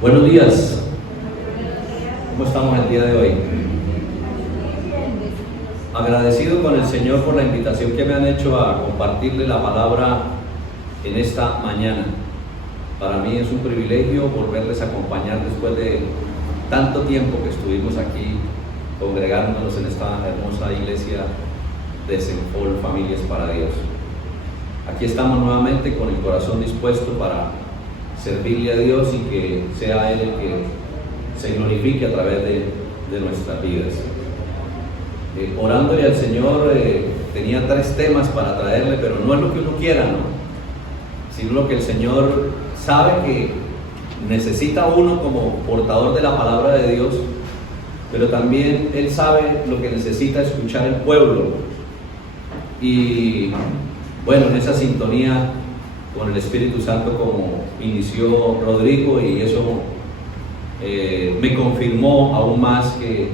Buenos días. ¿Cómo estamos el día de hoy? Agradecido con el Señor por la invitación que me han hecho a compartirle la palabra en esta mañana. Para mí es un privilegio volverles a acompañar después de tanto tiempo que estuvimos aquí congregándonos en esta hermosa iglesia de Senfol Familias para Dios. Aquí estamos nuevamente con el corazón dispuesto para servirle a Dios y que sea Él el que se glorifique a través de nuestras vidas. Orándole al Señor, tenía 3 temas para traerle, pero no es lo que uno quiera, ¿no? Sino lo que el Señor sabe que necesita uno como portador de la palabra de Dios, pero también Él sabe lo que necesita escuchar el pueblo. Y bueno, en esa sintonía con el Espíritu Santo, como inició Rodrigo, y eso me confirmó aún más que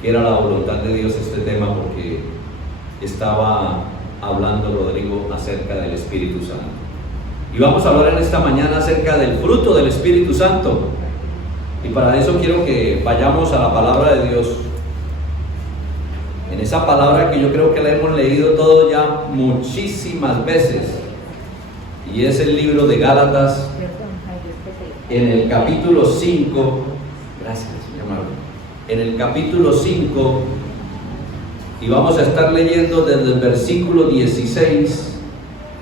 era la voluntad de Dios este tema, porque estaba hablando Rodrigo acerca del Espíritu Santo. Y vamos a hablar en esta mañana acerca del fruto del Espíritu Santo. Y para eso quiero que vayamos a la palabra de Dios. En esa palabra que yo creo que la hemos leído todo ya muchísimas veces. Y es el libro de Gálatas, en el capítulo 5, gracias, mi amado, en el capítulo 5, y vamos a estar leyendo desde el versículo 16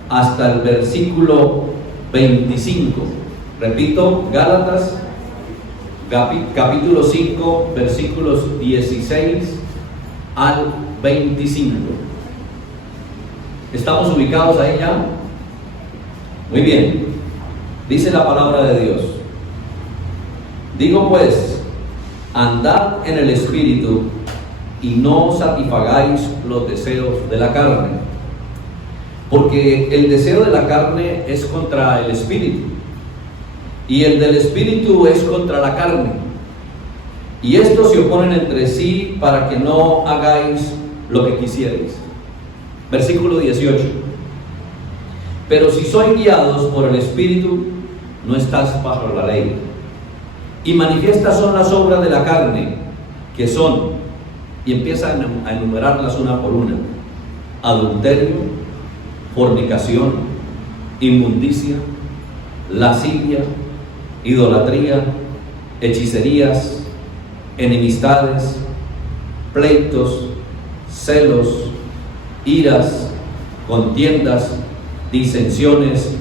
hasta el versículo 25. Repito, Gálatas, capítulo 5, versículos 16 al 25. ¿Estamos ubicados ahí ya? Muy bien, dice la palabra de Dios. Digo pues, andad en el Espíritu y no satisfagáis los deseos de la carne, porque el deseo de la carne es contra el Espíritu, y el del Espíritu es contra la carne, y estos se oponen entre sí para que no hagáis lo que quisierais. Versículo 18. Pero si sois guiados por el Espíritu, no estás bajo la ley. Y manifiestas son las obras de la carne, que son, y empieza a enumerarlas una por una: adulterio, fornicación, inmundicia, lascivia, idolatría, hechicerías, enemistades, pleitos, celos, iras, contiendas, disensiones,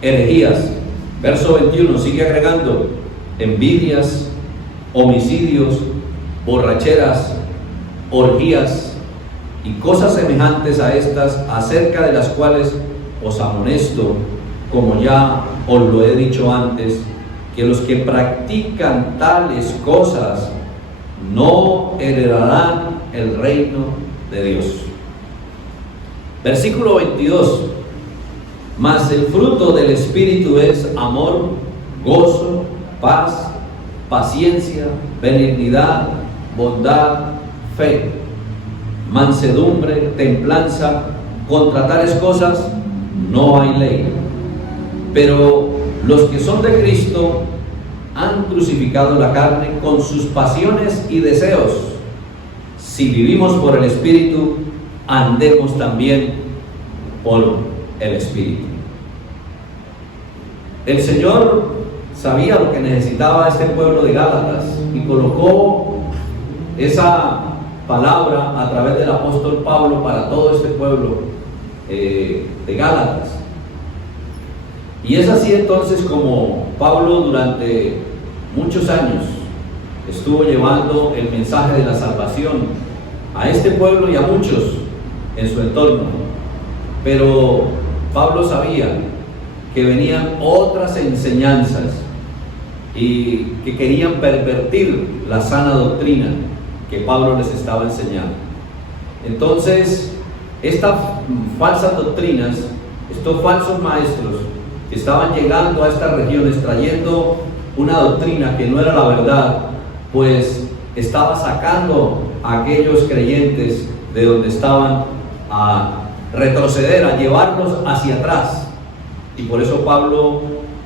herejías. Verso 21 sigue agregando: envidias, homicidios, borracheras, orgías y cosas semejantes a estas, acerca de las cuales os amonesto, como ya os lo he dicho antes, que los que practican tales cosas no heredarán el reino de Dios. Versículo 22. Mas el fruto del Espíritu es amor, gozo, paz, paciencia, benignidad, bondad, fe, mansedumbre, templanza. Contra tales cosas no hay ley. Pero los que son de Cristo han crucificado la carne con sus pasiones y deseos. Si vivimos por el Espíritu, andemos también por el Espíritu. El Señor sabía lo que necesitaba este pueblo de Gálatas y colocó esa palabra a través del apóstol Pablo para todo este pueblo de Gálatas. Y es así entonces como Pablo durante muchos años estuvo llevando el mensaje de la salvación a este pueblo y a muchos en su entorno. Pero Pablo sabía que venían otras enseñanzas y que querían pervertir la sana doctrina que Pablo les estaba enseñando. Entonces, estas falsas doctrinas, estos falsos maestros que estaban llegando a estas regiones trayendo una doctrina que no era la verdad, pues estaba sacando a aquellos creyentes de donde estaban a retroceder, a llevarlos hacia atrás. Y por eso Pablo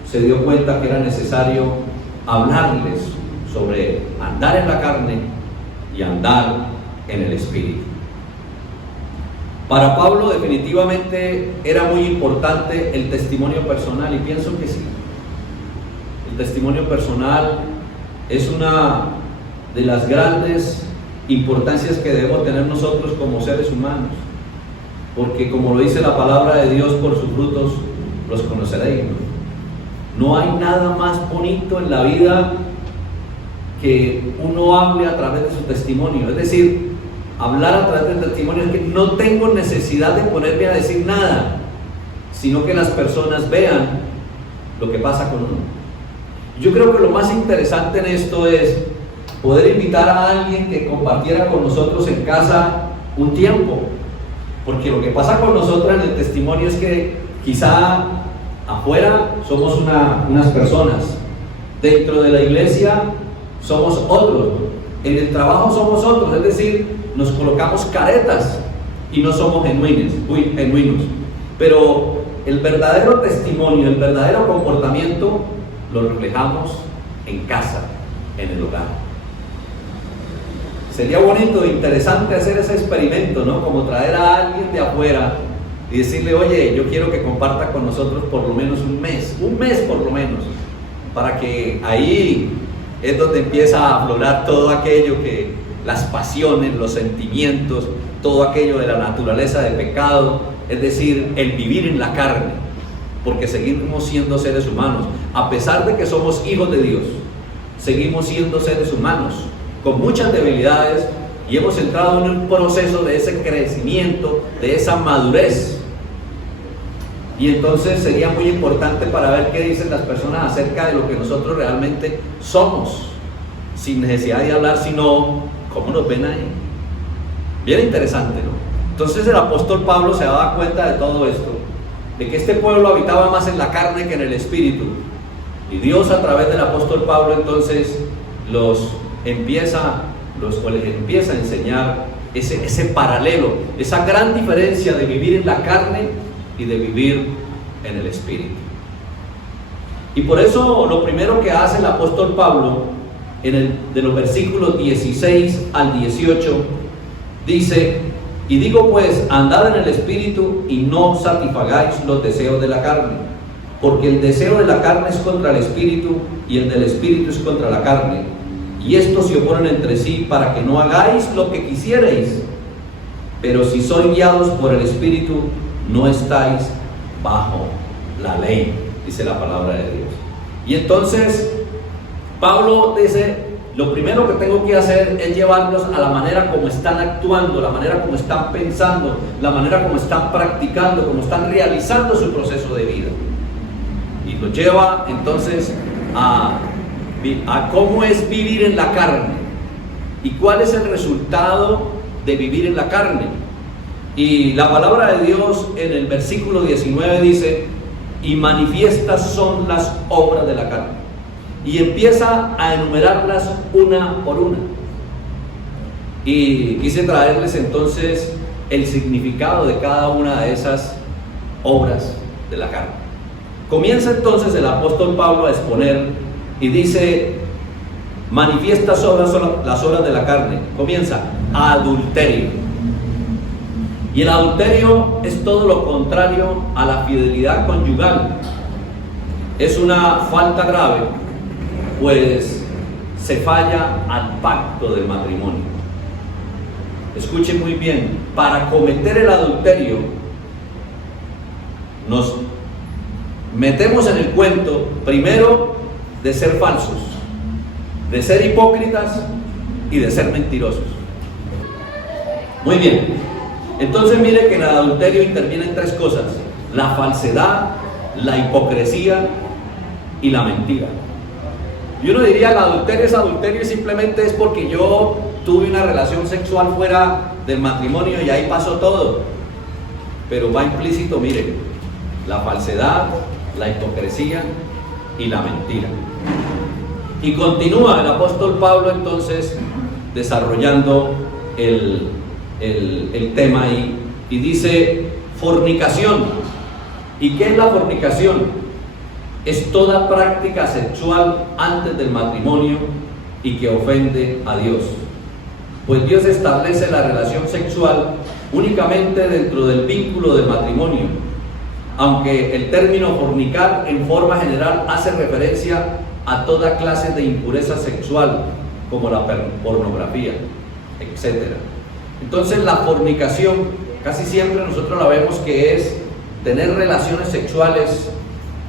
se dio cuenta que era necesario hablarles sobre andar en la carne y andar en el Espíritu. Para Pablo definitivamente era muy importante el testimonio personal, y pienso que sí. El testimonio personal es una de las grandes importancias que debemos tener nosotros como seres humanos, porque como lo dice la palabra de Dios, por sus frutos los conoceréis. No hay nada más bonito en la vida que uno hable a través de su testimonio. Es decir, hablar a través del testimonio es que no tengo necesidad de ponerme a decir nada, sino que las personas vean lo que pasa con uno. Yo creo que lo más interesante en esto es poder invitar a alguien que compartiera con nosotros en casa un tiempo, porque lo que pasa con nosotros en el testimonio es que quizá afuera somos unas personas, dentro de la iglesia somos otros, en el trabajo somos otros, es decir, nos colocamos caretas y no somos genuinos. Pero el verdadero testimonio, el verdadero comportamiento lo reflejamos en casa, en el hogar. Sería bonito e interesante hacer ese experimento, ¿no? Como traer a alguien de afuera y decirle, oye, yo quiero que comparta con nosotros por lo menos un mes por lo menos, para que ahí es donde empieza a aflorar todo aquello que, las pasiones, los sentimientos, todo aquello de la naturaleza del pecado, es decir, el vivir en la carne, porque seguimos siendo seres humanos, a pesar de que somos hijos de Dios, seguimos siendo seres humanos, con muchas debilidades, y hemos entrado en un proceso de ese crecimiento, de esa madurez. Y entonces sería muy importante para ver qué dicen las personas acerca de lo que nosotros realmente somos, sin necesidad de hablar, sino cómo nos ven ahí. Bien interesante, ¿no? Entonces el apóstol Pablo se daba cuenta de todo esto, de que este pueblo habitaba más en la carne que en el espíritu. Y Dios, a través del apóstol Pablo, entonces les empieza a enseñar ese paralelo, esa gran diferencia de vivir en la carne y de vivir en el Espíritu. Y por eso lo primero que hace el apóstol Pablo, de los versículos 16 al 18, dice: y digo pues, andad en el Espíritu y no satisfagáis los deseos de la carne, porque el deseo de la carne es contra el Espíritu y el del Espíritu es contra la carne, y estos se oponen entre sí para que no hagáis lo que quisierais. Pero si sois guiados por el Espíritu, no estáis bajo la ley, dice la palabra de Dios. Y entonces Pablo dice: lo primero que tengo que hacer es llevarlos a la manera como están actuando, la manera como están pensando, la manera como están practicando, como están realizando su proceso de vida. Y los lleva entonces a cómo es vivir en la carne y cuál es el resultado de vivir en la carne. Y la palabra de Dios en el versículo 19 dice: y manifiestas son las obras de la carne. Y empieza a enumerarlas una por una. Y quise traerles entonces el significado de cada una de esas obras de la carne. Comienza entonces el apóstol Pablo a exponer y dice: manifiestas son las obras de la carne. Comienza: adulterio. Y el adulterio es todo lo contrario a la fidelidad conyugal. Es una falta grave, pues se falla al pacto del matrimonio. Escuchen muy bien: para cometer el adulterio nos metemos en el cuento, primero, de ser falsos, de ser hipócritas y de ser mentirosos. Muy bien, entonces mire que en el adulterio intervienen tres cosas: la falsedad, la hipocresía y la mentira. Y uno diría: el adulterio es adulterio y simplemente es porque yo tuve una relación sexual fuera del matrimonio y ahí pasó todo. Pero va implícito, mire, la falsedad, la hipocresía y la mentira. Y continúa el apóstol Pablo entonces desarrollando el tema ahí, y dice: fornicación. ¿Y qué es la fornicación? es toda práctica sexual antes del matrimonio y que ofende a Dios. Pues Dios establece la relación sexual únicamente dentro del vínculo del matrimonio, aunque el término fornicar en forma general hace referencia a toda clase de impureza sexual, como la pornografía, etc. Entonces la fornicación casi siempre nosotros la vemos que es tener relaciones sexuales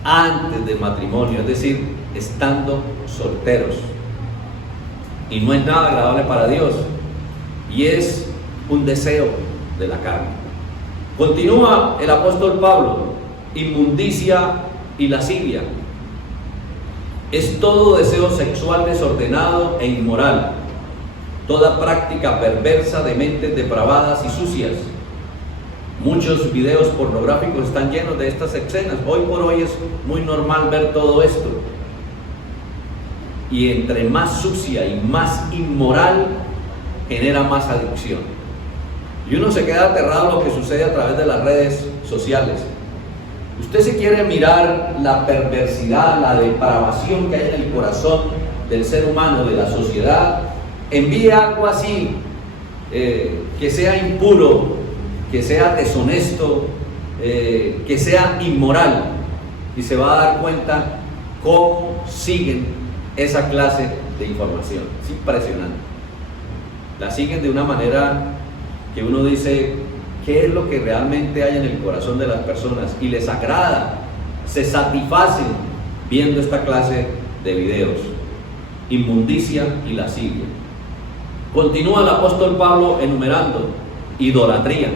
antes del matrimonio, es decir, estando solteros. Y no es nada agradable para Dios, y es un deseo de la carne. Continúa el apóstol Pablo: inmundicia y lascivia es todo deseo sexual desordenado e inmoral, toda práctica perversa de mentes depravadas y sucias. Muchos videos pornográficos están llenos de estas escenas. Hoy por hoy es muy normal ver todo esto. Y entre más sucia y más inmoral, genera más adicción. Y uno se queda aterrado a lo que sucede a través de las redes sociales. Usted si quiere mirar la perversidad, la depravación que hay en el corazón del ser humano, de la sociedad, envíe algo así, que sea impuro, que sea deshonesto, que sea inmoral, y se va a dar cuenta cómo siguen esa clase de información. Es impresionante. La siguen de una manera que uno dice: ¿qué es lo que realmente hay en el corazón de las personas? Y les agrada, se satisfacen viendo esta clase de videos. Inmundicia y lascivia. Continúa el apóstol Pablo enumerando: idolatría.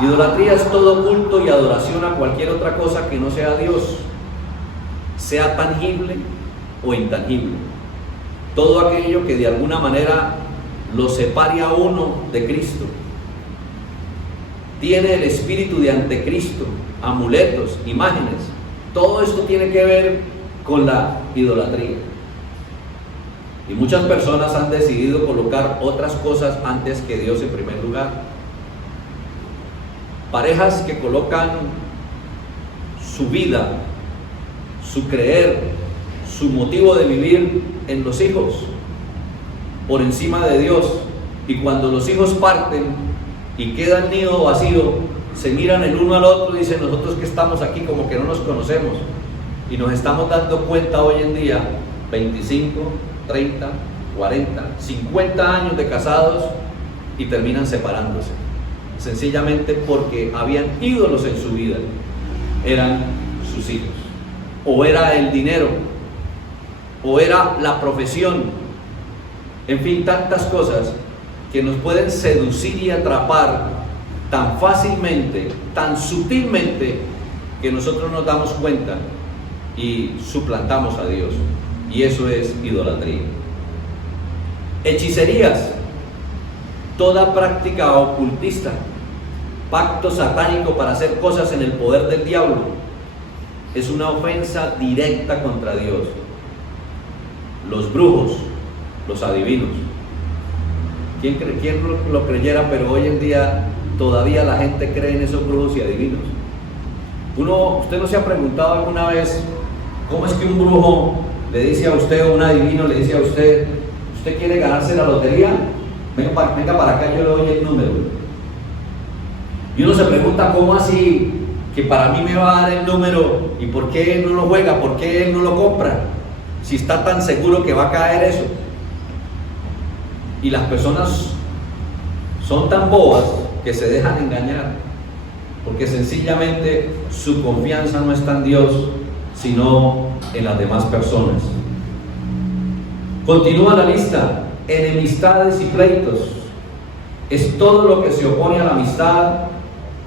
Idolatría es todo culto y adoración a cualquier otra cosa que no sea Dios, sea tangible o intangible. Todo aquello que de alguna manera lo separe a uno de Cristo. Tiene el espíritu de anticristo, amuletos, imágenes. Todo esto tiene que ver con la idolatría. Y muchas personas han decidido colocar otras cosas antes que Dios en primer lugar. Parejas que colocan su vida, su creer, su motivo de vivir en los hijos por encima de Dios. Y cuando los hijos parten y queda el nido vacío, se miran el uno al otro y dicen: nosotros que estamos aquí como que no nos conocemos. Y nos estamos dando cuenta hoy en día, 25, 30, 40, 50 años de casados, y terminan separándose, sencillamente porque habían ídolos en su vida. Eran sus hijos, o era el dinero, o era la profesión, en fin, tantas cosas que nos pueden seducir y atrapar tan fácilmente, tan sutilmente, que nosotros nos damos cuenta y suplantamos a Dios. Y eso es idolatría. Hechicerías, toda práctica ocultista, pacto satánico para hacer cosas en el poder del diablo, es una ofensa directa contra Dios. Los brujos, los adivinos. ¿Quién lo creyera? Pero hoy en día todavía la gente cree en esos brujos y adivinos. ¿Usted no se ha preguntado alguna vez cómo es que un brujo le dice a usted, o un adivino le dice a usted: ¿usted quiere ganarse la lotería? Venga para acá, yo le doy el número. Y uno se pregunta: ¿cómo así que para mí me va a dar el número? ¿Y por qué él no lo juega? ¿Por qué él no lo compra? Si está tan seguro que va a caer eso. Y las personas son tan bobas que se dejan engañar, porque sencillamente su confianza no está en Dios, sino en las demás personas. Continúa la lista: enemistades y pleitos. Es todo lo que se opone a la amistad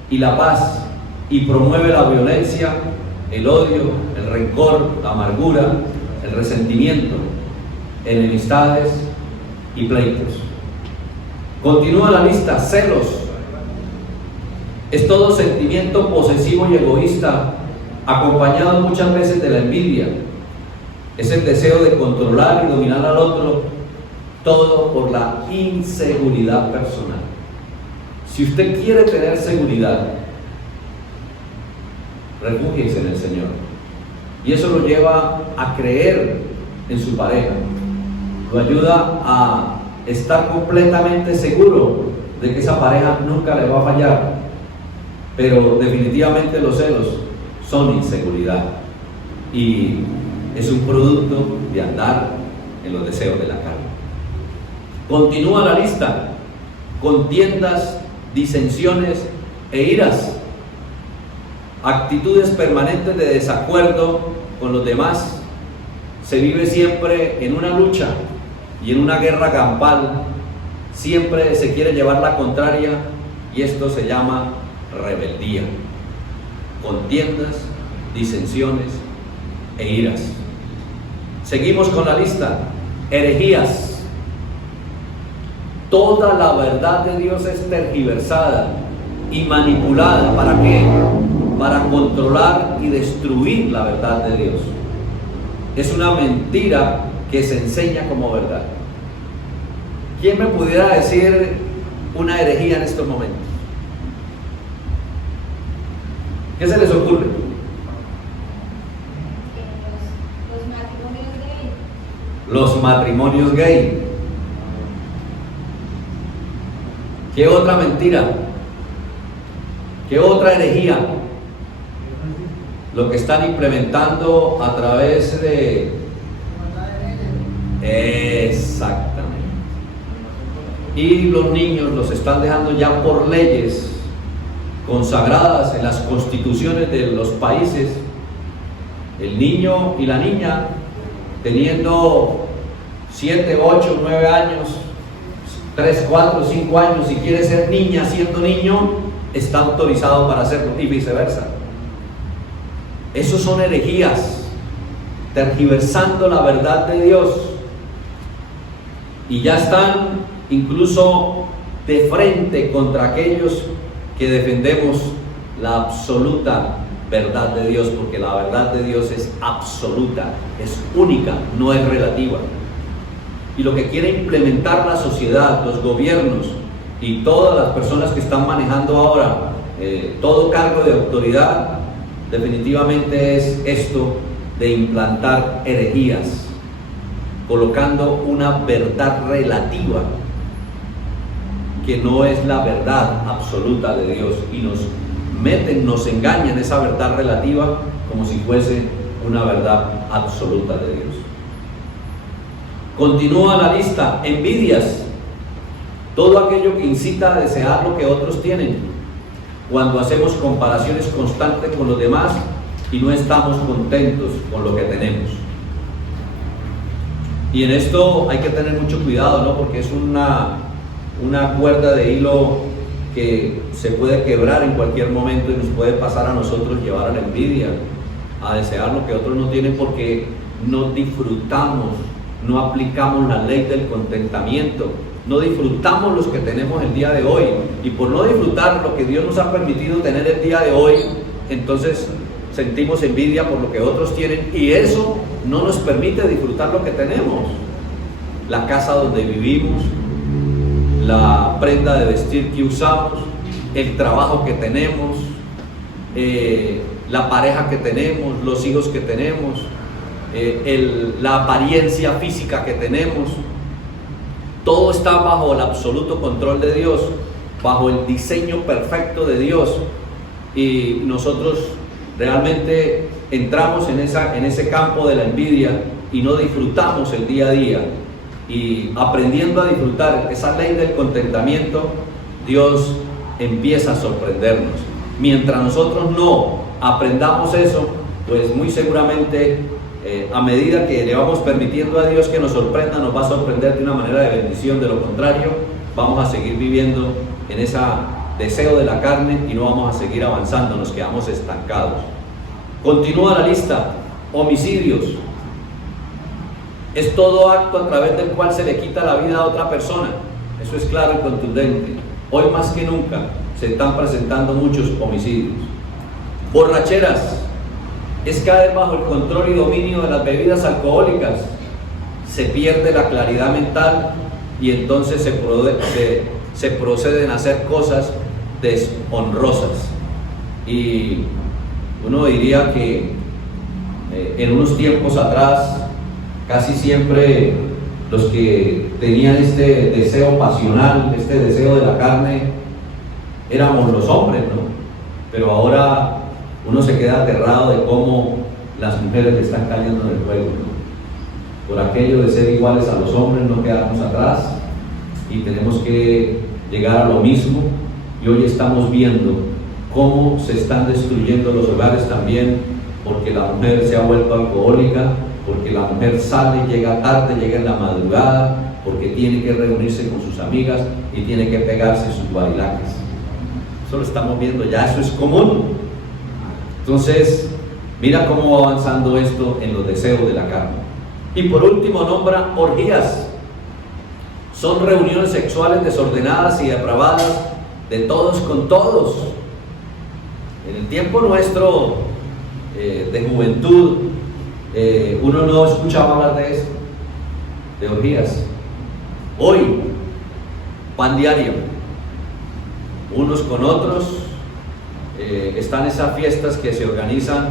y la paz, y promueve la violencia, el odio, el rencor, la amargura, el resentimiento. Enemistades y pleitos. Continúa la lista: celos. Es todo sentimiento posesivo y egoísta, acompañado muchas veces de la envidia. Es el deseo de controlar y dominar al otro, todo por la inseguridad personal. Si usted quiere tener seguridad, refúgiese en el Señor. Y eso lo lleva a creer en su pareja, lo ayuda a estar completamente seguro de que esa pareja nunca le va a fallar. Pero definitivamente los celos son inseguridad y es un producto de andar en los deseos de la carne. Continúa la lista: contiendas, disensiones e iras, actitudes permanentes de desacuerdo con los demás. Se vive siempre en una lucha y en una guerra campal, siempre se quiere llevar la contraria, y esto se llama rebeldía. Contiendas, disensiones e iras. Seguimos con la lista: herejías. Toda la verdad de Dios es tergiversada y manipulada. ¿Para qué? Para controlar y destruir la verdad de Dios. Es una mentira que se enseña como verdad. ¿Quién me pudiera decir una herejía en estos momentos? ¿Qué se les ocurre? Los matrimonios gay. Los matrimonios gay. ¿Qué otra mentira? ¿Qué otra herejía? Lo que están implementando a través de... Exactamente. Y los niños los están dejando ya por leyes consagradas en las constituciones de los países. El niño y la niña, teniendo 7, 8, 9 años, 3, 4, 5 años, si quiere ser niña siendo niño, está autorizado para hacerlo, y viceversa. Esos son herejías, tergiversando la verdad de Dios, y ya están incluso de frente contra aquellos que defendemos la absoluta verdad de Dios, porque la verdad de Dios es absoluta, es única, no es relativa. Y lo que quiere implementar la sociedad, los gobiernos y todas las personas que están manejando ahora todo cargo de autoridad, definitivamente es esto de implantar herejías, colocando una verdad relativa que no es la verdad absoluta de Dios, y nos engañan esa verdad relativa como si fuese una verdad absoluta de Dios. Continúa la lista: envidias, todo aquello que incita a desear lo que otros tienen, cuando hacemos comparaciones constantes con los demás y no estamos contentos con lo que tenemos. Y en esto hay que tener mucho cuidado, ¿no? Porque es una cuerda de hilo que se puede quebrar en cualquier momento y nos puede pasar a nosotros llevar a la envidia, a desear lo que otros no tienen, porque no disfrutamos, no aplicamos la ley del contentamiento, no disfrutamos los que tenemos el día de hoy, y por no disfrutar lo que Dios nos ha permitido tener el día de hoy, entonces sentimos envidia por lo que otros tienen, y eso no nos permite disfrutar lo que tenemos: la casa donde vivimos, la prenda de vestir que usamos, el trabajo que tenemos, la pareja que tenemos, los hijos que tenemos, la apariencia física que tenemos. Todo está bajo el absoluto control de Dios, bajo el diseño perfecto de Dios, y nosotros realmente entramos en ese campo de la envidia y no disfrutamos el día a día. Y aprendiendo a disfrutar esa ley del contentamiento, Dios empieza a sorprendernos. Mientras nosotros no aprendamos eso, pues muy seguramente a medida que le vamos permitiendo a Dios que nos sorprenda, nos va a sorprender de una manera de bendición. De lo contrario, vamos a seguir viviendo en ese deseo de la carne y no vamos a seguir avanzando, nos quedamos estancados. Continúa la lista: homicidios. Es todo acto a través del cual se le quita la vida a otra persona. Eso es claro y contundente. Hoy más que nunca se están presentando muchos homicidios. Borracheras. Es caer bajo el control y dominio de las bebidas alcohólicas. Se pierde la claridad mental y entonces se proceden a hacer cosas deshonrosas. Y uno diría que En unos tiempos atrás, casi siempre los que tenían este deseo pasional, este deseo de la carne, éramos los hombres, ¿no? Pero ahora uno se queda aterrado de cómo las mujeres le están cayendo en el juego, ¿no? Por aquello de ser iguales a los hombres, no quedarnos atrás y tenemos que llegar a lo mismo. Y hoy estamos viendo cómo se están destruyendo los hogares también, porque la mujer se ha vuelto alcohólica, porque la mujer sale, llega tarde, llega en la madrugada, porque tiene que reunirse con sus amigas y tiene que pegarse sus bailaques. Eso lo estamos viendo ya, eso es común. Entonces, mira cómo va avanzando esto en los deseos de la carne. Y por último nombra orgías. Son reuniones sexuales desordenadas y depravadas de todos con todos. En el tiempo nuestro de juventud, uno no escuchaba hablar de esto, de orgías. Hoy, pan diario, unos con otros, están esas fiestas que se organizan,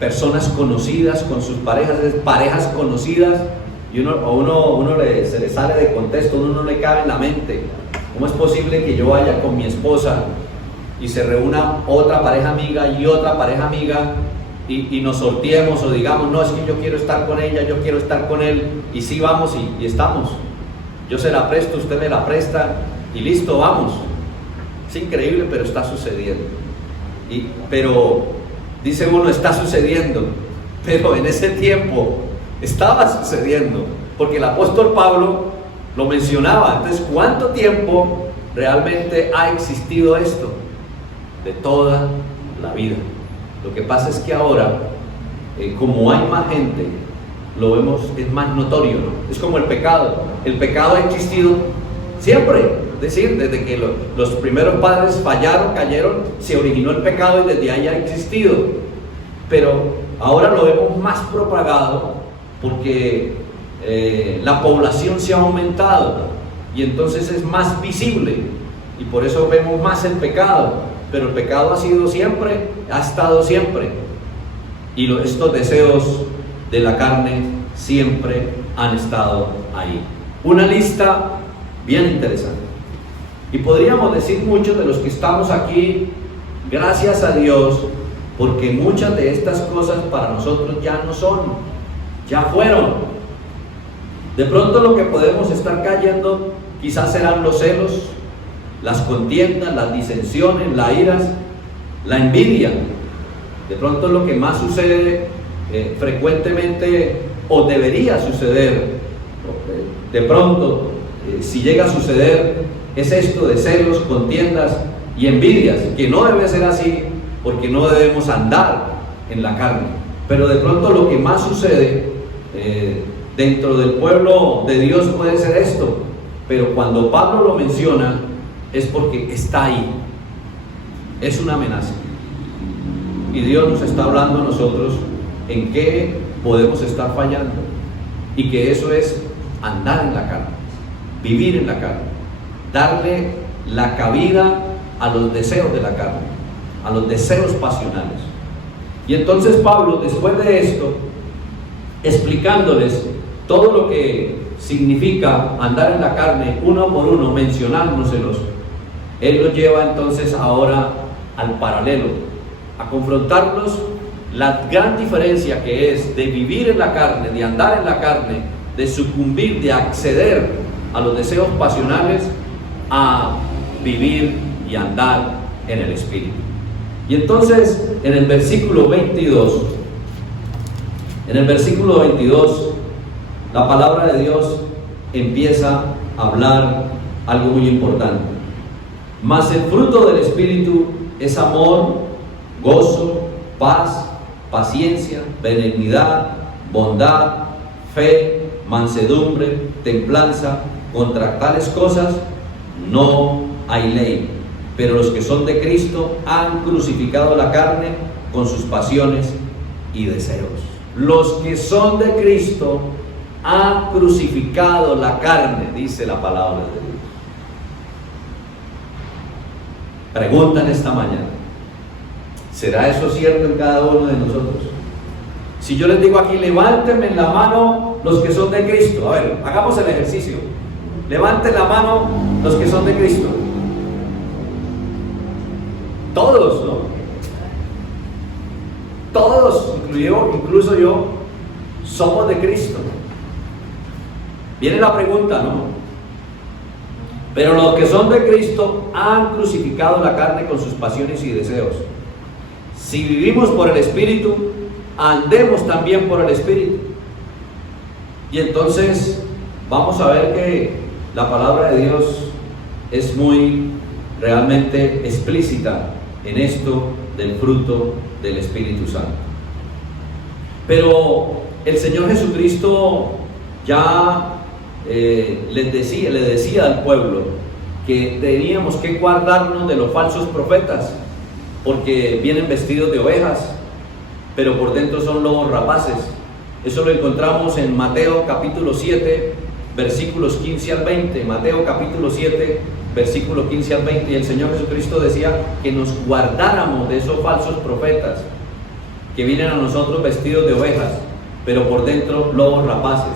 personas conocidas con sus parejas conocidas, y se le sale de contexto, uno no le cabe en la mente. ¿Cómo es posible que yo vaya con mi esposa y se reúna otra pareja amiga y otra pareja amiga y nos sorteemos o digamos, no, es que yo quiero estar con ella, yo quiero estar con él, y sí vamos y estamos? Yo se la presto, usted me la presta y listo, vamos. Es increíble, pero está sucediendo. Pero dice uno, está sucediendo, pero en ese tiempo estaba sucediendo, porque el apóstol Pablo lo mencionaba. Entonces, ¿cuánto tiempo realmente ha existido esto? De toda la vida. Lo que pasa es que ahora, como hay más gente, lo vemos, es más notorio, ¿no? Es como el pecado. El pecado ha existido siempre. Es decir, desde que los primeros padres fallaron, cayeron, se originó el pecado y desde ahí ha existido. Pero ahora lo vemos más propagado porque la población se ha aumentado y entonces es más visible y por eso vemos más el pecado. Pero el pecado ha sido siempre, ha estado siempre, y estos deseos de la carne siempre han estado ahí. Una lista bien interesante, y podríamos decir muchos de los que estamos aquí, gracias a Dios, porque muchas de estas cosas para nosotros ya no son, ya fueron. De pronto lo que podemos estar cayendo quizás serán los celos, las contiendas, las disensiones, las iras, la envidia. De pronto lo que más sucede frecuentemente, o debería suceder, de pronto, si llega a suceder, es esto de celos, contiendas y envidias, que no debe ser así, porque no debemos andar en la carne. Pero de pronto lo que más sucede dentro del pueblo de Dios puede ser esto, pero cuando Pablo lo menciona es porque está ahí, es una amenaza, y Dios nos está hablando a nosotros en qué podemos estar fallando, y que eso es andar en la carne, vivir en la carne, darle la cabida a los deseos de la carne, a los deseos pasionales. Y entonces Pablo, después de esto, explicándoles todo lo que significa andar en la carne, uno por uno, mencionándoselos, él los lleva entonces ahora al paralelo, a confrontarlos la gran diferencia que es de vivir en la carne, de andar en la carne, de sucumbir, de acceder a los deseos pasionales, a vivir y andar en el Espíritu. Y entonces en el versículo 22, la palabra de Dios empieza a hablar algo muy importante. Mas el fruto del Espíritu es amor, gozo, paz, paciencia, benignidad, bondad, fe, mansedumbre, templanza. Contra tales cosas no hay ley. Pero los que son de Cristo han crucificado la carne con sus pasiones y deseos. Los que son de Cristo han crucificado la carne, dice la palabra de Dios. Preguntan esta mañana: ¿Será eso cierto en cada uno de nosotros? Si yo les digo aquí, levántenme la mano los que son de Cristo. A ver, hagamos el ejercicio. Levanten la mano los que son de Cristo. Todos, ¿no? Todos, incluso yo, somos de Cristo. Viene la pregunta, ¿no? Pero los que son de Cristo han crucificado la carne con sus pasiones y deseos. Si vivimos por el Espíritu, andemos también por el Espíritu. Y entonces vamos a ver que la palabra de Dios es muy realmente explícita en esto del fruto del Espíritu Santo. Pero el Señor Jesucristo ya le decía al pueblo que teníamos que guardarnos de los falsos profetas, porque vienen vestidos de ovejas, pero por dentro son lobos rapaces. Eso lo encontramos en Mateo capítulo 7, versículos 15 al 20. Mateo capítulo 7, versículo 15 al 20. Y el Señor Jesucristo decía que nos guardáramos de esos falsos profetas que vienen a nosotros vestidos de ovejas, pero por dentro lobos rapaces.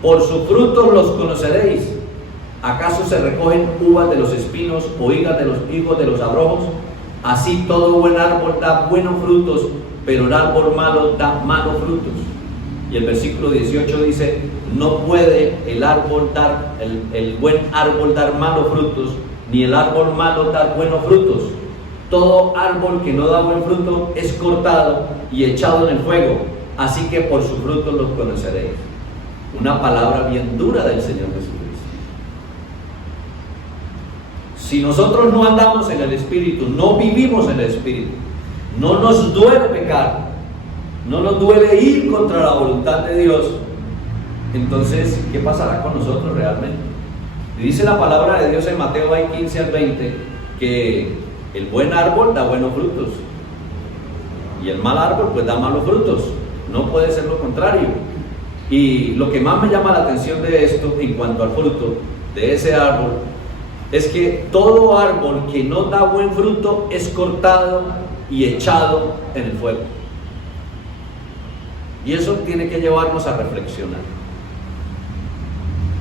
Por sus frutos los conoceréis. ¿Acaso se recogen uvas de los espinos o higos de los abrojos? Así todo buen árbol da buenos frutos, pero el árbol malo da malos frutos. Y el versículo 18 dice: no puede el buen árbol dar malos frutos, ni el árbol malo dar buenos frutos. Todo árbol que no da buen fruto es cortado y echado en el fuego. Así que por sus frutos los conoceréis. Una palabra bien dura del Señor Jesucristo. Si nosotros no andamos en el Espíritu, no vivimos en el Espíritu, no nos duele pecar, no nos duele ir contra la voluntad de Dios, entonces, ¿qué pasará con nosotros realmente? Y dice la palabra de Dios en Mateo 15 al 20 que el buen árbol da buenos frutos y el mal árbol pues da malos frutos. No puede ser lo contrario. Y lo que más me llama la atención de esto en cuanto al fruto de ese árbol es que todo árbol que no da buen fruto es cortado y echado en el fuego. Y eso tiene que llevarnos a reflexionar.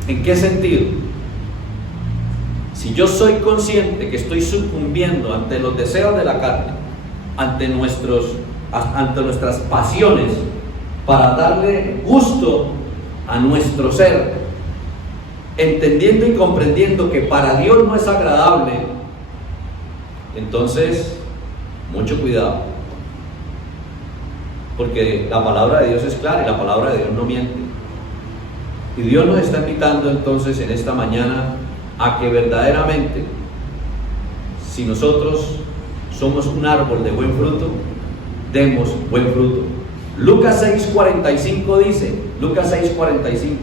¿En qué sentido? Si yo soy consciente que estoy sucumbiendo ante los deseos de la carne, ante nuestras pasiones, para darle gusto a nuestro ser, entendiendo y comprendiendo que para Dios no es agradable, entonces mucho cuidado, porque la palabra de Dios es clara y la palabra de Dios no miente. Y Dios nos está invitando entonces en esta mañana a que verdaderamente, si nosotros somos un árbol de buen fruto, demos buen fruto. Lucas 6:45 dice, Lucas 6:45,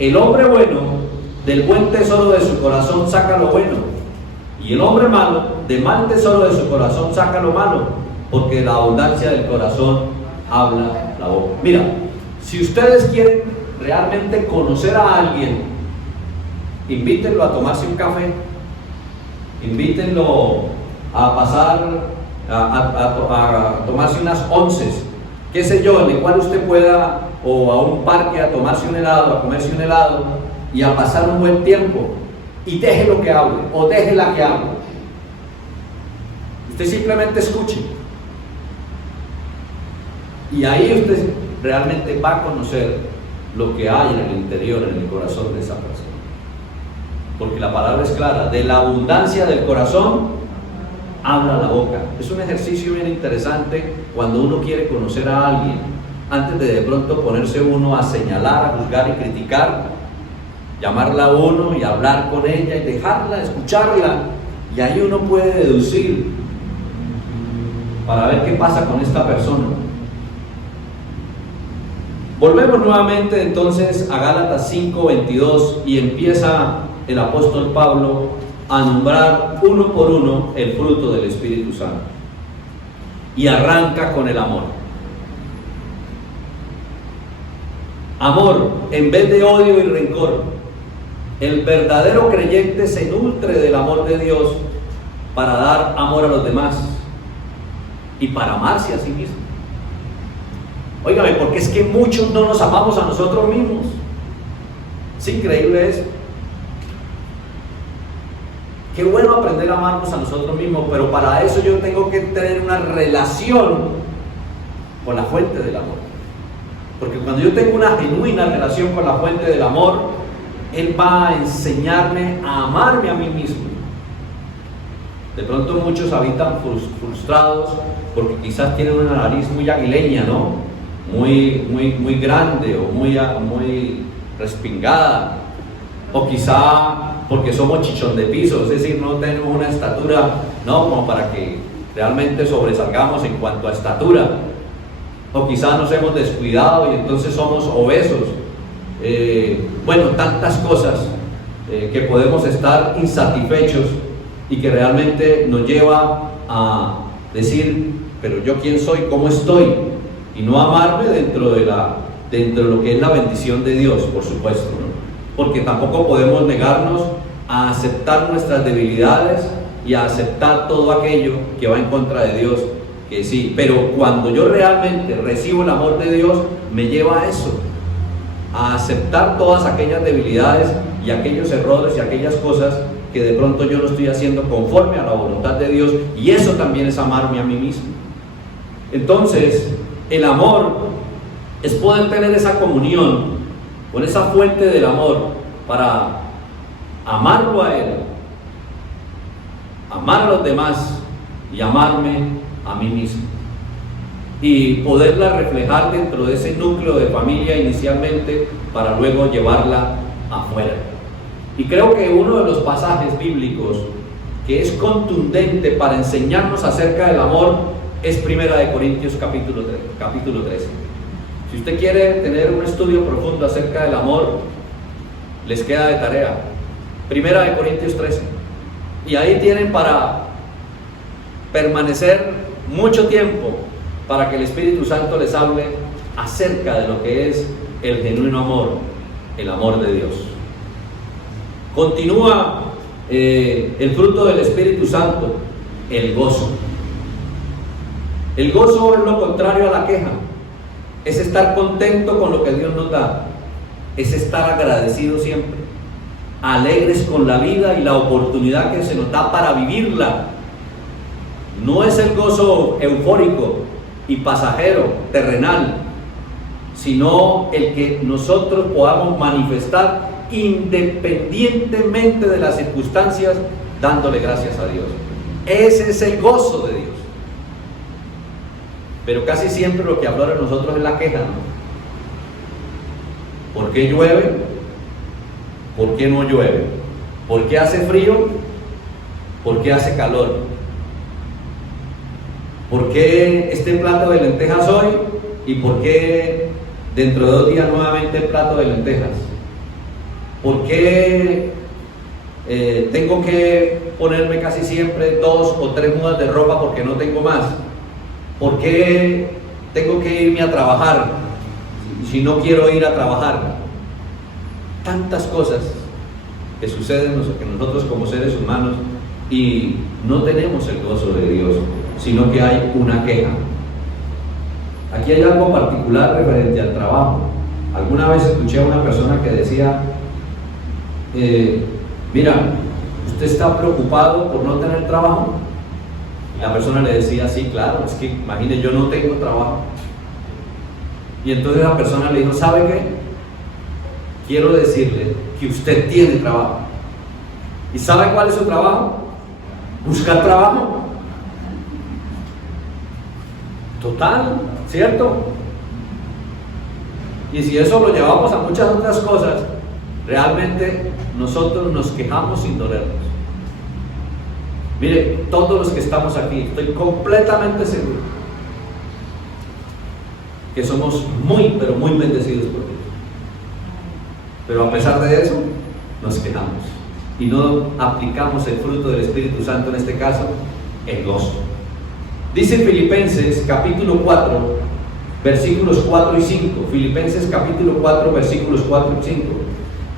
el hombre bueno del buen tesoro de su corazón saca lo bueno, y el hombre malo del mal tesoro de su corazón saca lo malo, porque de la abundancia del corazón habla la boca. Mira, si ustedes quieren realmente conocer a alguien, invítenlo a tomarse un café, invítenlo a pasar a tomarse unas onces, qué sé yo, en el cual usted pueda, o a un parque a tomarse un helado, a comerse un helado y a pasar un buen tiempo, y déjelo que hable o déjela que hable. Usted simplemente escuche y ahí usted realmente va a conocer lo que hay en el interior, en el corazón de esa persona, porque la palabra es clara: de la abundancia del corazón habla la boca. Es un ejercicio bien interesante cuando uno quiere conocer a alguien, antes de pronto ponerse uno a señalar, a juzgar y criticar, llamarla a uno y hablar con ella y dejarla, escucharla, y ahí uno puede deducir para ver qué pasa con esta persona. Volvemos nuevamente entonces a Gálatas 5:22 y empieza el apóstol Pablo a nombrar uno por uno el fruto del Espíritu Santo, y arranca con el amor. Amor en vez de odio y rencor. El verdadero creyente se nutre del amor de Dios para dar amor a los demás. y para amarse a sí mismo. Óigame, porque es que muchos no nos amamos a nosotros mismos. Es increíble eso. Qué bueno aprender a amarnos a nosotros mismos, pero para eso yo tengo que tener una relación con la fuente del amor. Porque cuando yo tengo una genuina relación con la fuente del amor, Él va a enseñarme a amarme a mí mismo. De pronto muchos habitan frustrados porque quizás tienen una nariz muy aguileña, ¿no? Muy grande o muy respingada. O quizá porque somos chichón de piso, es decir, no tenemos una estatura, ¿no?, como para que realmente sobresalgamos en cuanto a estatura. O quizá nos hemos descuidado y entonces somos obesos. Bueno, tantas cosas que podemos estar insatisfechos y que realmente nos lleva a decir, pero yo quién soy, cómo estoy, y no amarme dentro de lo que es la bendición de Dios, por supuesto, ¿no? Porque tampoco podemos negarnos a aceptar nuestras debilidades y a aceptar todo aquello que va en contra de Dios, que sí, pero cuando yo realmente recibo el amor de Dios, me lleva a eso, a aceptar todas aquellas debilidades y aquellos errores y aquellas cosas que de pronto yo no estoy haciendo conforme a la voluntad de Dios, y eso también es amarme a mí mismo. Entonces, el amor es poder tener esa comunión con esa fuente del amor para amarlo a Él, amar a los demás y amarme a mí mismo, y poderla reflejar dentro de ese núcleo de familia inicialmente para luego llevarla afuera. Y creo que uno de los pasajes bíblicos que es contundente para enseñarnos acerca del amor es 1 Corintios capítulo 13. Si usted quiere tener un estudio profundo acerca del amor, les queda de tarea 1 Corintios 13. Y ahí tienen para permanecer mucho tiempo para que el Espíritu Santo les hable acerca de lo que es el genuino amor, el amor de Dios. Continúa el fruto del Espíritu Santo, el gozo. El gozo es lo contrario a la queja. Es estar contento con lo que Dios nos da. Es estar agradecido siempre, alegres con la vida y la oportunidad que se nos da para vivirla. No es el gozo eufórico y pasajero, terrenal, sino el que nosotros podamos manifestar independientemente de las circunstancias, dándole gracias a Dios. Ese es el gozo de Dios. Pero casi siempre lo que aflora en nosotros es la queja, ¿no? ¿Por qué llueve? ¿Por qué no llueve? ¿Por qué hace frío? ¿Por qué hace calor? ¿Por qué este plato de lentejas hoy? ¿Y por qué dentro de 2 días nuevamente el plato de lentejas? ¿Por qué tengo que ponerme casi siempre 2 o 3 mudas de ropa porque no tengo más? ¿Por qué tengo que irme a trabajar si no quiero ir a trabajar? Tantas cosas que suceden que nosotros como seres humanos, y no tenemos el gozo de Dios, sino que hay una queja. Aquí hay algo particular referente al trabajo. Alguna vez escuché a una persona que decía, mira, ¿usted está preocupado por no tener trabajo? Y la persona le decía, sí, claro, es que imagine, yo no tengo trabajo. Y entonces la persona le dijo, ¿sabe qué? Quiero decirle que usted tiene trabajo. ¿Y sabe cuál es su trabajo? Buscar trabajo. Total, ¿cierto? Y si eso lo llevamos a muchas otras cosas, realmente nosotros nos quejamos sin dolernos. Mire, todos los que estamos aquí, estoy completamente seguro que somos muy, pero muy bendecidos por Dios. Pero a pesar de eso, nos quejamos y no aplicamos el fruto del Espíritu Santo, en este caso, el gozo. Dice Filipenses capítulo 4, versículos 4 y 5. Filipenses capítulo 4, versículos 4 y 5.